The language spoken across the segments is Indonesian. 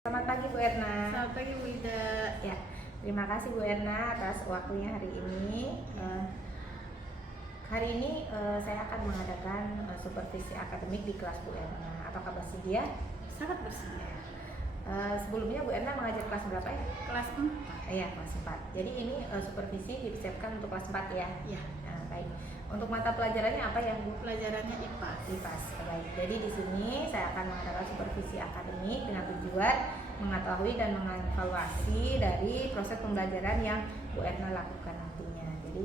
Selamat pagi Bu Erna. Selamat pagi Bu Ida. Ya, terima kasih Bu Erna atas waktunya hari ini. Hari ini saya akan mengadakan supervisi akademik di kelas Bu Erna. Apakah bersedia? Sangat bersedia. Sebelumnya Bu Erna mengajar kelas berapa ya? Kelas 4. Iya, kelas 4. Jadi ini supervisi disiapkan untuk kelas 4 ya? Ya. Baik. Untuk mata pelajarannya apa ya Bu? Pelajarannya IPA. IPAS. Baik. Jadi di sini saya akan mengadakan supervisi akademik dengan tujuan mengetahui dan mengevaluasi dari proses pembelajaran yang Bu Erna lakukan nantinya. Jadi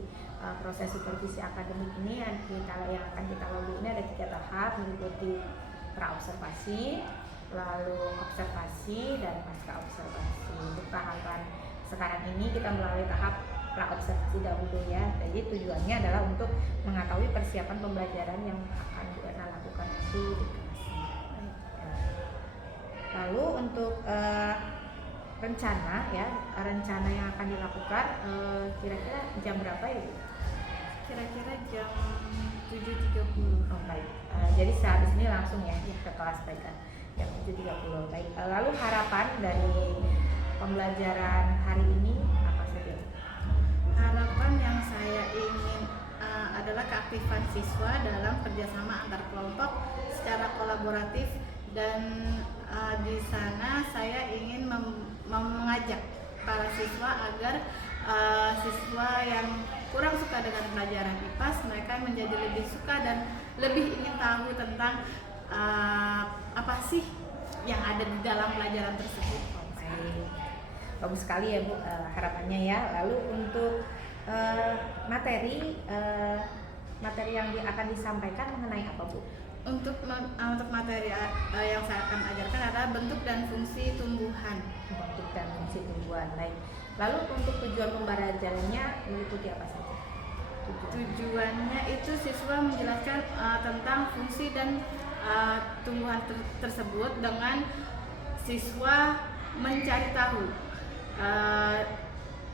proses supervisi akademik ini yang akan kita lalui ini ada 3 tahap, meliputi praobservasi, lalu observasi, dan pasca observasi. Untuk tahapan sekarang ini kita melalui tahap praobservasi dahulu ya. Jadi tujuannya adalah untuk mengetahui persiapan pembelajaran yang akan Bu Erna lakukan nanti di kelas. Lalu untuk rencana yang akan dilakukan kira-kira jam berapa ya Bu? Kira-kira jam 7.30. Oh baik. Jadi sehabis ini langsung ya ke kelas baik kan? Jam 7.30. Baik. Lalu harapan dari pembelajaran hari ini apa saja? Harapan yang saya ingin adalah keaktifan siswa dalam kerjasama antar kelompok secara kolaboratif, dan di sana saya ingin mengajak para siswa agar siswa yang kurang suka dengan pelajaran IPAS, mereka menjadi lebih suka dan lebih ingin tahu tentang apa sih yang ada di dalam pelajaran tersebut. Bagus sekali ya Bu harapannya ya. Lalu untuk materi yang akan disampaikan mengenai apa Bu? Untuk materi yang saya akan ajarkan adalah bentuk dan fungsi tumbuhan. Bentuk dan fungsi tumbuhan. Baik. Lalu untuk tujuan pembelajarannya meliputi apa saja? Tujuannya itu siswa menjelaskan tentang fungsi dan tumbuhan tersebut dengan siswa mencari tahu.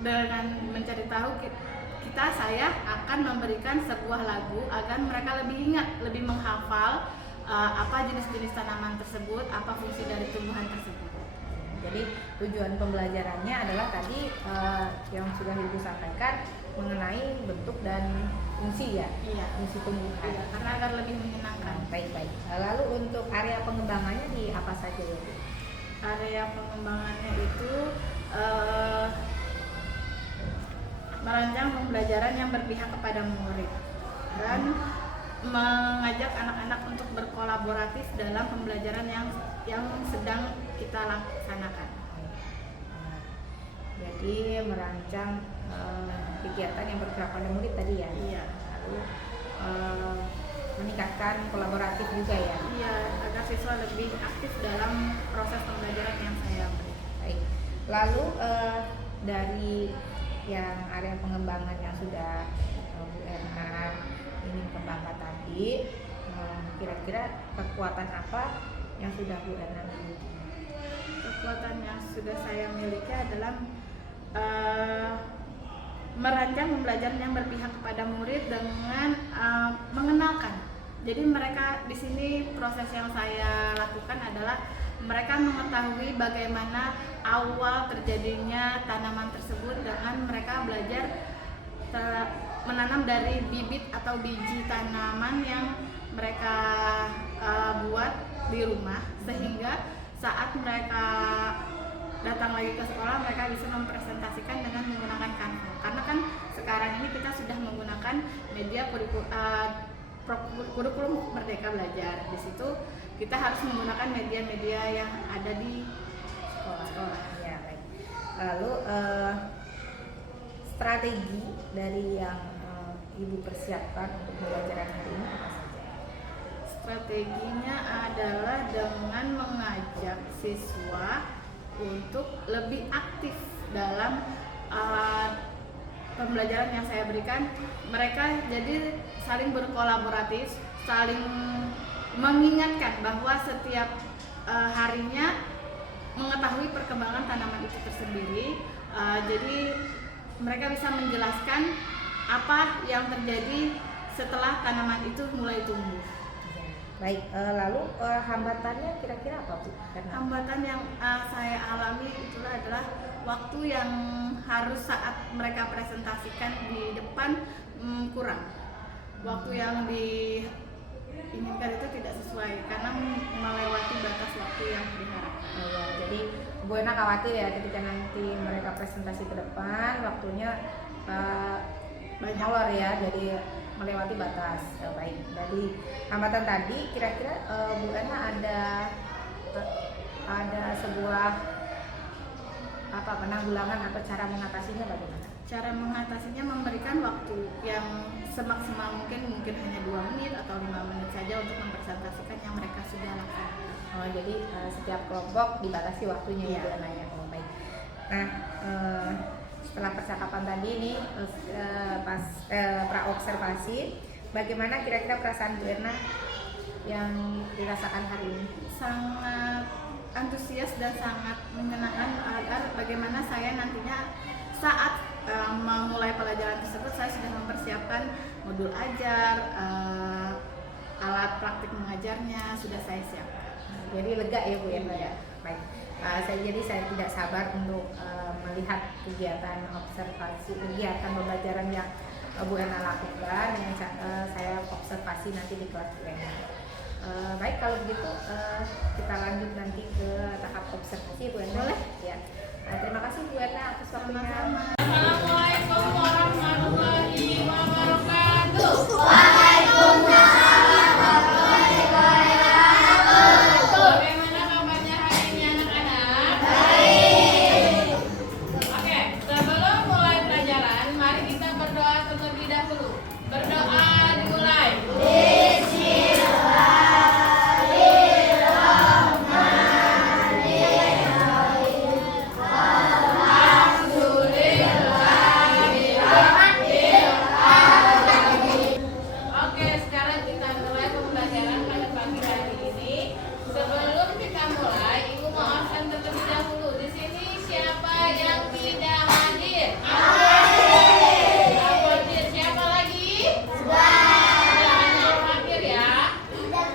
Dengan mencari tahu saya akan memberikan sebuah lagu agar mereka lebih ingat, lebih menghafal apa jenis-jenis tanaman tersebut, apa fungsi dari tumbuhan tersebut. Jadi tujuan pembelajarannya adalah tadi yang sudah Ibu sampaikan mengenai bentuk dan fungsi ya? Iya. Fungsi tumbuhan. Iya, karena agar lebih menyenangkan. Baik. Lalu untuk area pengembangannya di apa saja ya Bu? Area pengembangannya itu merancang pembelajaran yang berpihak kepada murid dan mengajak anak-anak untuk berkolaboratif dalam pembelajaran yang sedang kita laksanakan. Jadi merancang kegiatan yang berpihak pada murid tadi ya. Iya. Lalu meningkatkan kolaboratif juga ya. Iya, agar siswa lebih aktif dalam proses pembelajaran yang saya beri. Baik. Lalu dari yang area pengembangan yang sudah Bu Erna ingin kembangkan tadi, kira-kira kekuatan apa yang sudah Bu Erna miliki? Kekuatan yang sudah saya miliki adalah merancang pembelajaran yang berpihak kepada murid dengan mengenalkan. Jadi mereka di sini proses yang saya lakukan adalah mereka mengetahui bagaimana awal terjadinya tanaman tersebut dengan mereka belajar menanam dari bibit atau biji tanaman yang mereka buat di rumah, sehingga saat mereka datang lagi ke sekolah mereka bisa mempresentasikan dengan menggunakan Canva. Karena kan sekarang ini kita sudah menggunakan media kurikulum Merdeka Belajar. Di situ kita harus menggunakan media-media yang ada di sekolah. Ya, baik. Lalu strategi dari yang Ibu persiapkan untuk pembelajaran hari ini apa saja? Strateginya adalah dengan mengajak siswa untuk lebih aktif dalam pembelajaran yang saya berikan. Mereka jadi saling berkolaboratif, saling mengingatkan bahwa setiap harinya mengetahui perkembangan tanaman itu tersendiri. Jadi mereka bisa menjelaskan apa yang terjadi setelah tanaman itu mulai tumbuh. Baik, lalu hambatannya kira-kira apa Bu? Hambatan yang saya alami itulah adalah waktu yang harus saat mereka presentasikan di depan kurang. Waktu yang diinginkan itu tidak sesuai karena melewati batas waktu yang diharapkan. Oh, ya. Jadi Bu Erna khawatir ya ketika nanti mereka presentasi ke depan waktunya Banyak. molor ya, jadi melewati batas. Baik, dari hambatan tadi kira-kira Bu Erna ada sebuah penanggulangan atau cara mengatasinya bagaimana? Cara mengatasinya memberikan waktu yang semaksimal mungkin hanya 2 menit atau 5 menit saja untuk mempresentasikan yang mereka sudah lakukan. Oh, jadi setiap kelompok dibatasi waktunya ya Bu Erna ya. Oh, baik. Nah, setelah percakapan tadi ini pas pra-observasi, bagaimana kira-kira perasaan Bu Erna yang dirasakan hari ini? Sangat antusias dan sangat menyenangkan agar bagaimana saya nantinya saat memulai pelajaran tersebut saya sudah mempersiapkan modul ajar, alat praktik mengajarnya sudah saya siapkan. Jadi lega ya Bu Erna ya. Baik. Saya tidak sabar untuk melihat kegiatan observasi, kegiatan pembelajaran yang Bu Erna lakukan, yang saya observasi nanti di kelas Bu Erna. Baik, kalau begitu kita lanjut nanti ke tahap observasi Bu Erna. Boleh? Ya. Terima kasih Bu Erna atas waktunya. Assalamualaikum warahmatullahi wabarakatuh. Bagaimana kabarnya hari ini anak-anak? Baik. Oke, sebelum mulai pelajaran, mari kita berdoa terlebih dahulu. Berdoa dimulai. Oke, sekarang kita mulai pembelajaran pada pagi hari ini. Sebelum kita mulai, Ibu mau absen terlebih dahulu. Di sini siapa yang tidak hadir? Tidak hadir. Siapa lagi? Tidak hanya yang hadir ya. Tidak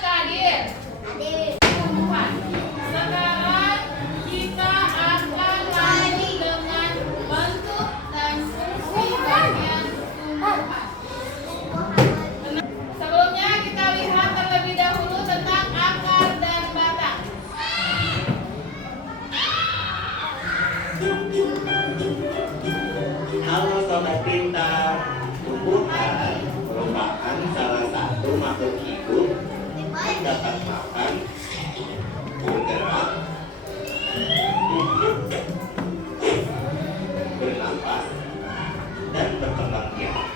hadir. Tumbuhan. Sekarang kita akan lanjut dengan bentuk dan fungsi bagian tumbuhan. Sebelumnya kita lihat terlebih dahulu tentang akar dan batang. Halo Sobat Pintar, tumbuhan merupakan salah satu makhluk hidup yang dapat makan, bergerak, hidup, bernapas, dan berkembang biak.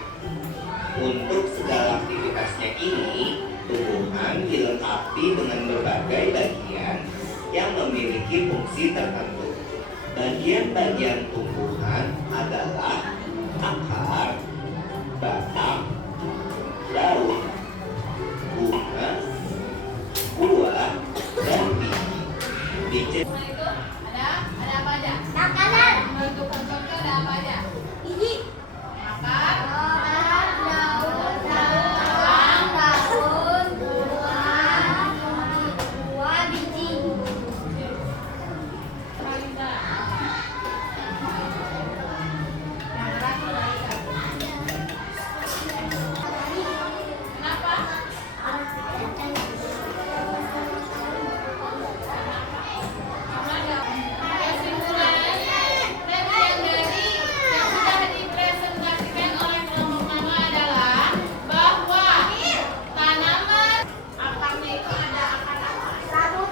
Untuk segala aktivitasnya ini, tumbuhan dilengkapi dengan berbagai bagian yang memiliki fungsi tertentu. Bagian-bagian tumbuhan adalah akar, batang, daun, bunga, buah, dan biji. Biji Nah itu ada apa aja? Makanan. Bentuk bentuknya ada apa aja? Biji. Akar, Buah, biji. Marisa. Kenapa? Karena ada kesimpulan dan yang sudah dipresentasikan oleh kelompok nama adalah bahwa tanaman akarnya itu ada akar apa? Rambut.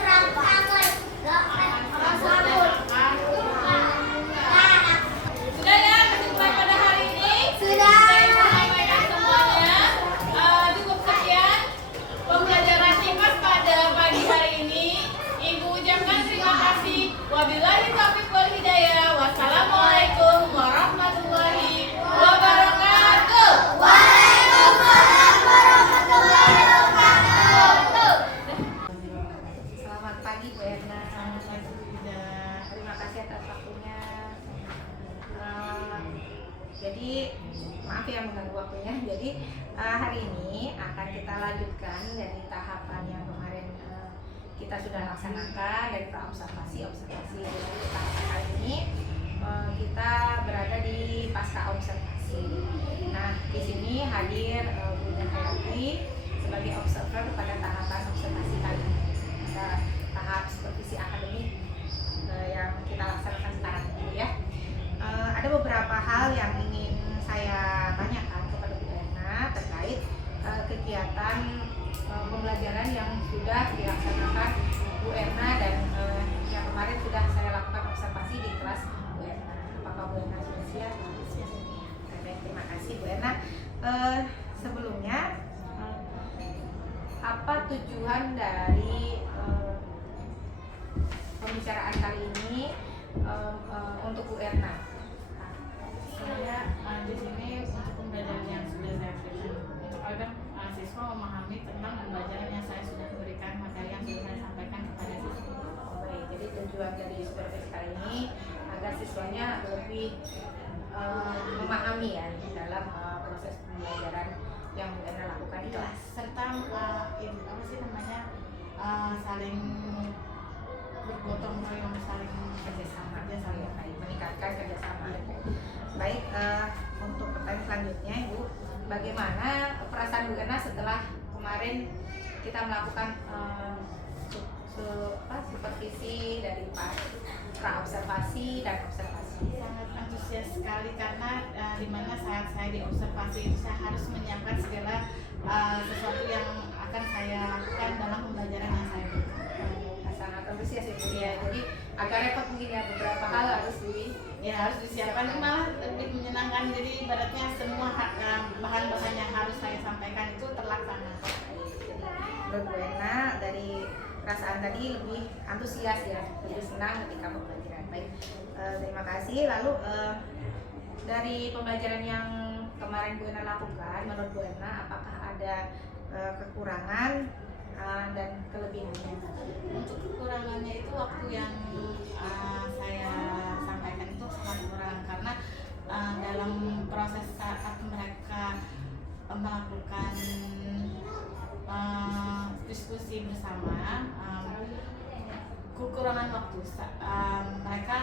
Serangkaian. Sudah ya kesimpulan pada hari ini? Sudah. Saya sampaikan semuanya. Cukup sekian pembelajaran IPAS pada pagi hari ini. Ibu ucapkan terima kasih. Wabillahi taufiq wal hidayah. Wassalamualaikum warahmatullahi wabarakatuh. Waalaikumsalam warahmatullahi wabarakatuh. Selamat pagi Bu Erna. Terima kasih atas waktunya. Jadi maaf ya mengganggu waktunya. Jadi hari ini akan kita lanjutkan dari tahapan yang kemarin kita sudah laksanakan dari observasi. Tahapan kali ini kita berada di pasca observasi. Nah, di sini hadir Bu Hayati sebagai observer pada tahapan observasi kali ini. Tahap supervisi akademik yang kita laksanakan sekarang ini ya. Ada beberapa hal yang ingin saya tanyakan kepada Bu Erna terkait kegiatan pembelajaran yang sudah dilaksanakan Bu Erna dan yang kemarin sudah saya lakukan observasi di kelas Bu Erna. Apakah Bu Erna sudah siap? Siap. Baik, terima kasih Bu Erna. Sebelumnya apa tujuan dari pembicaraan kali ini untuk Bu Erna? Saya di sini untuk pembelajaran yang sudah saya berikan untuk agar siswa memahami tentang pembelajaran yang saya sudah berikan, materi yang sudah saya sampaikan kepada siswa. Baik, jadi tujuan dari supervisi kali ini agar siswanya lebih memahami ya dalam proses pembelajaran yang Bu Erna lakukan di kelas. Serta apa sih namanya saling bergotong royong, saling Kerjasama, baik, meningkatkan kerjasama. Baik, untuk pertanyaan selanjutnya Ibu, bagaimana perasaan Bu Erna setelah kemarin kita melakukan supervisi dari pra observasi dan observasi? Sangat antusias sekali karena di mana saat saya di observasi itu saya harus menyiapkan segala sesuatu yang akan saya lakukan dalam pembelajaran yang saya berikan. Sangat antusias ya Bu ya. Jadi agak repot mungkin ya, beberapa hal harus harus disiapkan, malah lebih menyenangkan. Jadi ibaratnya semua bahan-bahan yang harus saya sampaikan itu terlaksana. Menurut Bu Erna dari perasaan tadi lebih antusias ya, lebih senang ketika pembelajaran. Baik, terima kasih. Lalu dari pembelajaran yang kemarin Bu Erna lakukan, menurut Bu Erna apakah ada kekurangan dan kelebihannya? Untuk kekurangannya itu waktu yang saya sampaikan itu sangat kurang karena dalam proses saat mereka melakukan diskusi bersama, kekurangan waktu. Mereka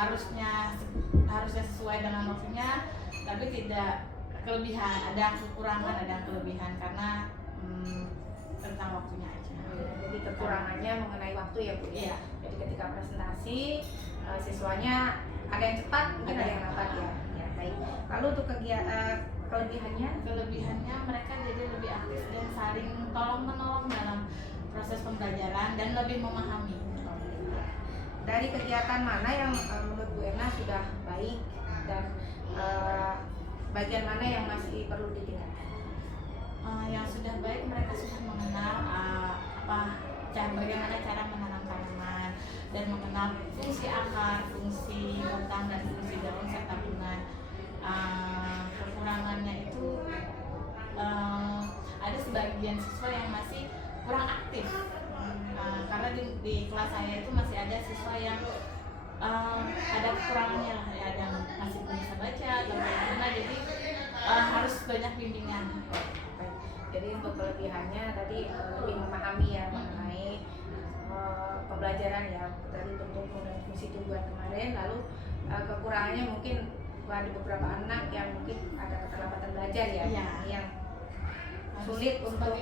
harusnya sesuai dengan waktunya, tapi tidak kelebihan. Ada kekurangan, ada kelebihan karena tentang waktunya aja. Jadi kekurangannya mengenai waktu ya Bu ya. Iya. Jadi ketika presentasi siswanya ada yang cepat, mungkin ada yang lambat ya. Ya, baik. Lalu untuk Kelebihannya mereka jadi lebih aktif dan saling tolong menolong dalam proses pembelajaran dan lebih memahami. Dari kegiatan mana yang menurut Bu Erna sudah baik dan bagian mana yang masih perlu ditingkatkan? Yang sudah baik, mereka sudah mengenal bagaimana cara menanam tanaman dan mengenal fungsi akar, fungsi batang dan fungsi daun serta bunga. Kekurangannya itu ada sebagian siswa yang masih kurang aktif, karena di kelas saya itu masih ada siswa yang ada kekurangannya lah, ada yang masih belum bisa baca atau bagaimana, jadi harus banyak bimbingan. Jadi untuk kelebihannya tadi lebih memahami ya mengenai pembelajaran ya, tadi bentuk dan fungsi tujuan kemarin. Lalu kekurangannya mungkin ada beberapa anak yang mungkin ada keterlambatan belajar ya, yang sulit untuk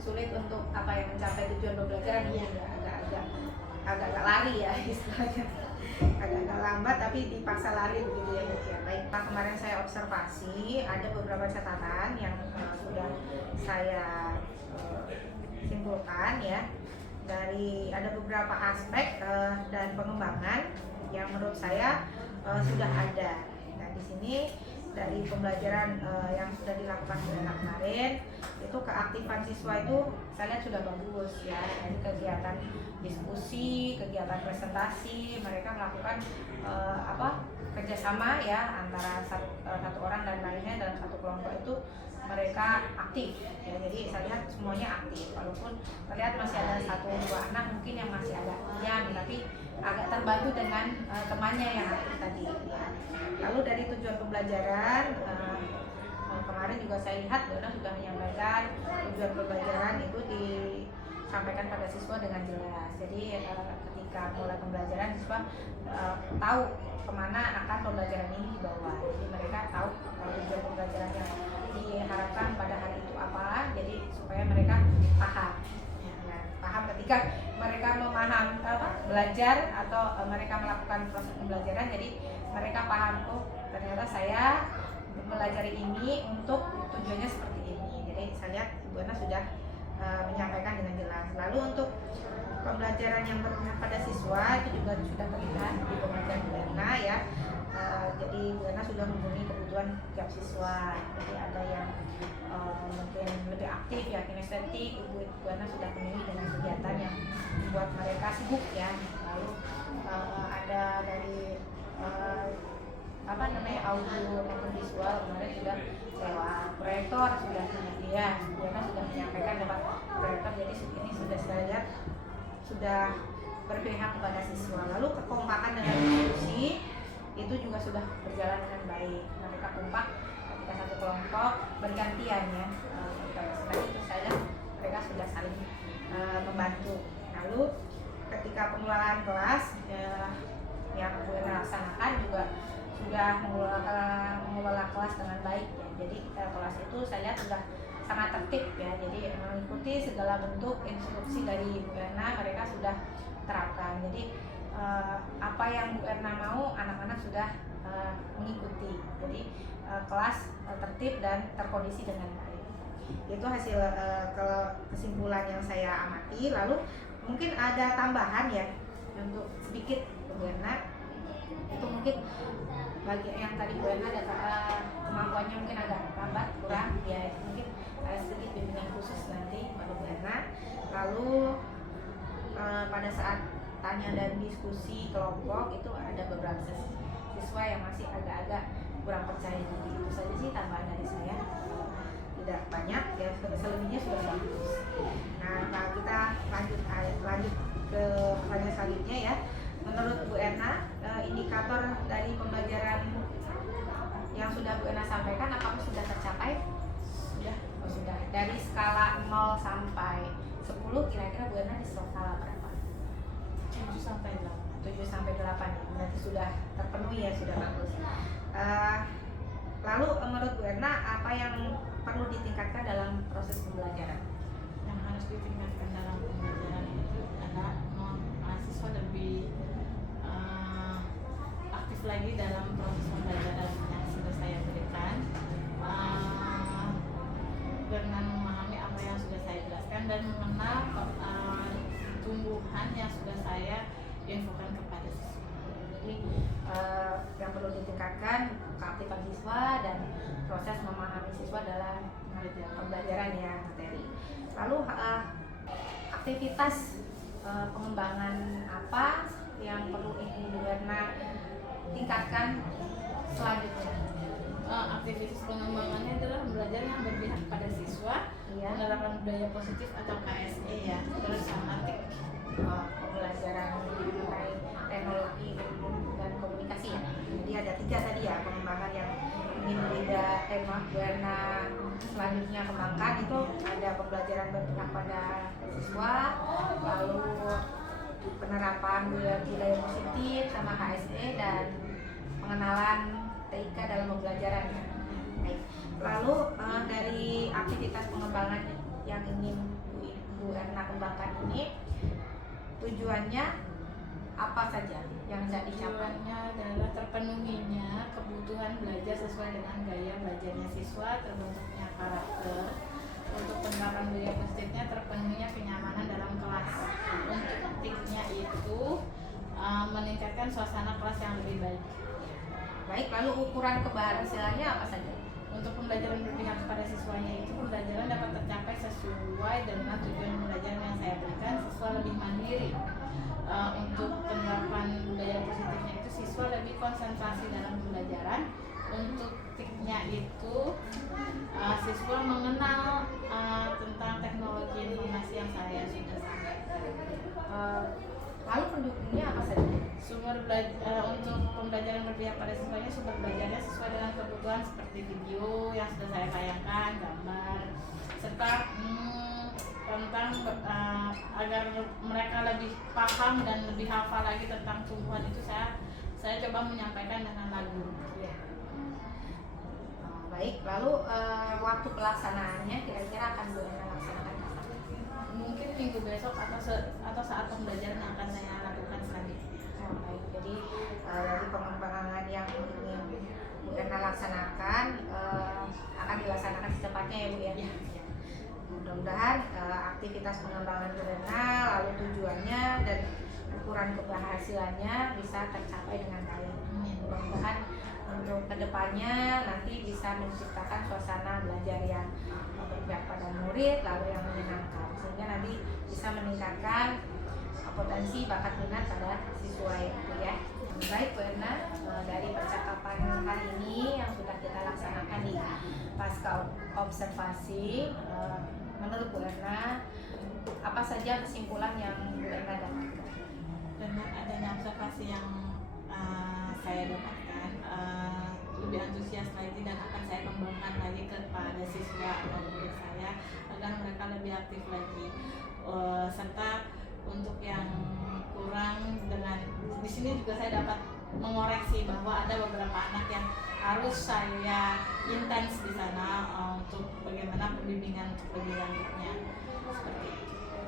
sulit untuk mencapai tujuan pembelajaran, ya agak lari ya istilahnya, agak lambat tapi dipaksa lari begitu ya. Baik, kemarin saya observasi ada beberapa catatan yang sudah saya simpulkan ya, dari ada beberapa aspek dan pengembangan yang menurut saya sudah ada. Nah, di sini dari pembelajaran yang sudah dilakukan kemarin itu keaktifan siswa itu saya lihat sudah bagus ya. Dari kegiatan diskusi, kegiatan presentasi, mereka melakukan kerjasama ya antara satu orang dan lainnya dalam satu kelompok itu mereka aktif ya, jadi saya lihat semuanya aktif, walaupun terlihat masih ada 1-2 anak mungkin yang masih agak diam, tapi agak terbantu dengan temannya yang aktif tadi ya. Lalu dari tujuan pembelajaran, kemarin juga saya lihat Bu Erna sudah menyampaikan tujuan pembelajaran itu disampaikan pada siswa dengan jelas. Jadi ketika mulai pembelajaran siswa tahu kemana akan pembelajaran ini dibawa. Jadi mereka tahu tujuan pembelajaran yang diharapkan pada hari itu apa. Jadi supaya mereka paham. Nah, paham ketika mereka belajar atau mereka melakukan proses pembelajaran. Jadi mereka paham, oh ternyata saya mempelajari ini untuk tujuannya seperti ini. Jadi saya lihat Ibu Erna sudah menyampaikan dengan jelas. Lalu untuk pembelajaran yang berpihak pada siswa itu juga sudah terlihat di pengajaran Bu Erna ya. Jadi Bu Erna sudah memenuhi kebutuhan tiap siswa. Jadi ada yang mungkin lebih aktif ya, kinestetik, Bu Erna sudah penuhi dengan kegiatan yang membuat mereka sibuk ya. Lalu ada dari audio maupun visual, kemarin sudah lewat proyektor, sudah ya Bu Erna sudah menyampaikan lewat proyektor. Jadi ini sudah saya lihat sudah berpihak kepada siswa. Lalu kekompakan dengan diskusi itu juga sudah berjalan dengan baik. Mereka kompak ketika satu kelompok bergantian ya. Tadi itu saya lihat mereka sudah saling membantu. Lalu ketika pengelolaan kelas yang Bu Erna laksanakan juga sudah mengelola kelas dengan baik ya. Jadi kelas itu saya lihat sudah sangat tertib ya. Jadi mengikuti segala bentuk instruksi dari Bu Erna, mereka sudah terapkan. Jadi apa yang Bu Erna mau, anak-anak sudah mengikuti. Jadi kelas tertib dan terkondisi dengan baik. Itu hasil kesimpulan yang saya amati. Lalu mungkin ada tambahan ya untuk sedikit Bu Erna. Itu mungkin bagi yang tadi Bu Erna ada kemampuannya mungkin agak lambat, kurang ya, mungkin ada sedikit bimbingan khusus nanti pada Bu Erna. Lalu pada saat tanya dan diskusi kelompok itu ada beberapa siswa yang masih agak-agak kurang percaya diri. Itu saja sih tambahan dari saya, tidak banyak ya, selebihnya sudah bagus. Nah kita lanjut ke pertanyaan selanjutnya ya. Menurut Bu Erna, indikator dari pembelajaran yang sudah Bu Erna sampaikan apakah sudah tercapai? Sudah. Oh, sudah. Dari skala 0 sampai 10 kira-kira Bu Erna di skala berapa? 7 sampai 8. 7 sampai 8 ya. Berarti sudah terpenuhi ya, sudah bagus. Lalu menurut Bu Erna apa yang perlu ditingkatkan dalam proses pembelajaran? Yang harus ditingkatkan dalam pembelajaran itu adalah mahasiswa lebih aktif lagi dalam proses pembelajaran yang sudah saya berikan, dengan memahami apa yang sudah saya jelaskan dan mengenal tumbuhan yang sudah saya infokan kepada siswa. Jadi yang perlu ditingkatkan keaktifan siswa dan proses memahami siswa dalam pembelajaran ya, materi. Lalu aktivitas pengembangan apa yang perlu Bu Erna tingkatkan selanjutnya? Aktivitas pengembangannya adalah belajar yang berpihak pada siswa, Iya. penerapan budaya positif atau KSE ya, terus somatik. Pembelajaran mengenai teknologi dan komunikasi ya. Jadi ada 3 tadi ya pengembangan yang ingin Bu Erna selanjutnya kembangkan. Itu ada pembelajaran berpihak pada siswa, lalu penerapan budaya positif sama KSE, dan pengenalan TIK dalam pembelajaran. Baik. Lalu dari aktivitas pengembangan yang ingin Bu Erna kembangkan ini, tujuannya apa saja yang bisa dicapai? Tujuannya adalah terpenuhinya kebutuhan belajar sesuai dengan gaya belajarnya siswa, terbentuknya karakter. Untuk penerapan budaya positifnya terpenuhinya kenyamanan dalam kelas. Untuk tiknya itu meningkatkan suasana kelas yang lebih baik. Baik, lalu ukuran keberhasilannya apa saja? Untuk pembelajaran berpihak kepada siswanya itu, pembelajaran dapat tercapai sesuai dengan tujuan pembelajaran yang saya berikan. Siswa lebih mandiri. Untuk penerapan budaya positifnya itu, siswa lebih konsentrasi dalam pembelajaran. Untuk tiknya itu, siswa Lalu pendukungnya apa saja? Untuk pembelajaran berpihak pada siswanya, sumber belajarnya sesuai dengan kebutuhan seperti video yang sudah saya tayangkan, gambar, serta tentang agar mereka lebih paham dan lebih hafal lagi tentang tumbuhan itu saya coba menyampaikan dengan lagu. Ya. Baik, lalu waktu pelaksanaannya kira-kira akan Bu Erna laksanakan kapan? Mungkin minggu besok atau saat pembelajaran yang akan saya lakukan selanjutnya. Baik, jadi dari pengembangan yang ingin Bu Erna laksanakan akan dilaksanakan secepatnya ya Bu ya? Ya. Mudah-mudahan aktivitas pengembangan Bu Erna, lalu tujuannya dan ukuran keberhasilannya bisa tercapai dengan baik. Mudah-mudahan untuk kedepannya nanti bisa menciptakan suasana belajar yang berpihak pada murid, lalu yang menyenangkan, sehingga nanti bisa meningkatkan potensi bakat minat pada siswa ya. Baik Bu Erna, dari percakapan hari ini yang sudah kita laksanakan di pasca observasi, menurut Bu Erna apa saja kesimpulan yang Bu Erna dapatkan? Dengan adanya observasi yang saya dapatkan, lebih antusias lagi dan akan saya kembangkan lagi kepada siswa dan murid saya agar mereka lebih aktif lagi, serta untuk yang kurang dengan di sini juga saya dapat mengoreksi bahwa ada beberapa anak yang harus saya intens di sana untuk bagaimana pembimbingan untuk lebih lanjutnya seperti itu.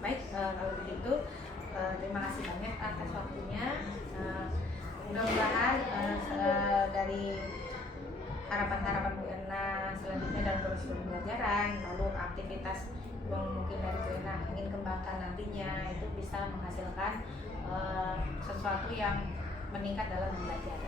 Baik, kalau begitu terima kasih banyak atas waktunya. Mudah-mudahan dari harapan-harapan Bu Erna selanjutnya dalam proses pembelajaran, lalu aktivitas yang mungkin dari Bu Erna ingin kembangkan nantinya itu bisa menghasilkan sesuatu yang meningkat dalam belajar.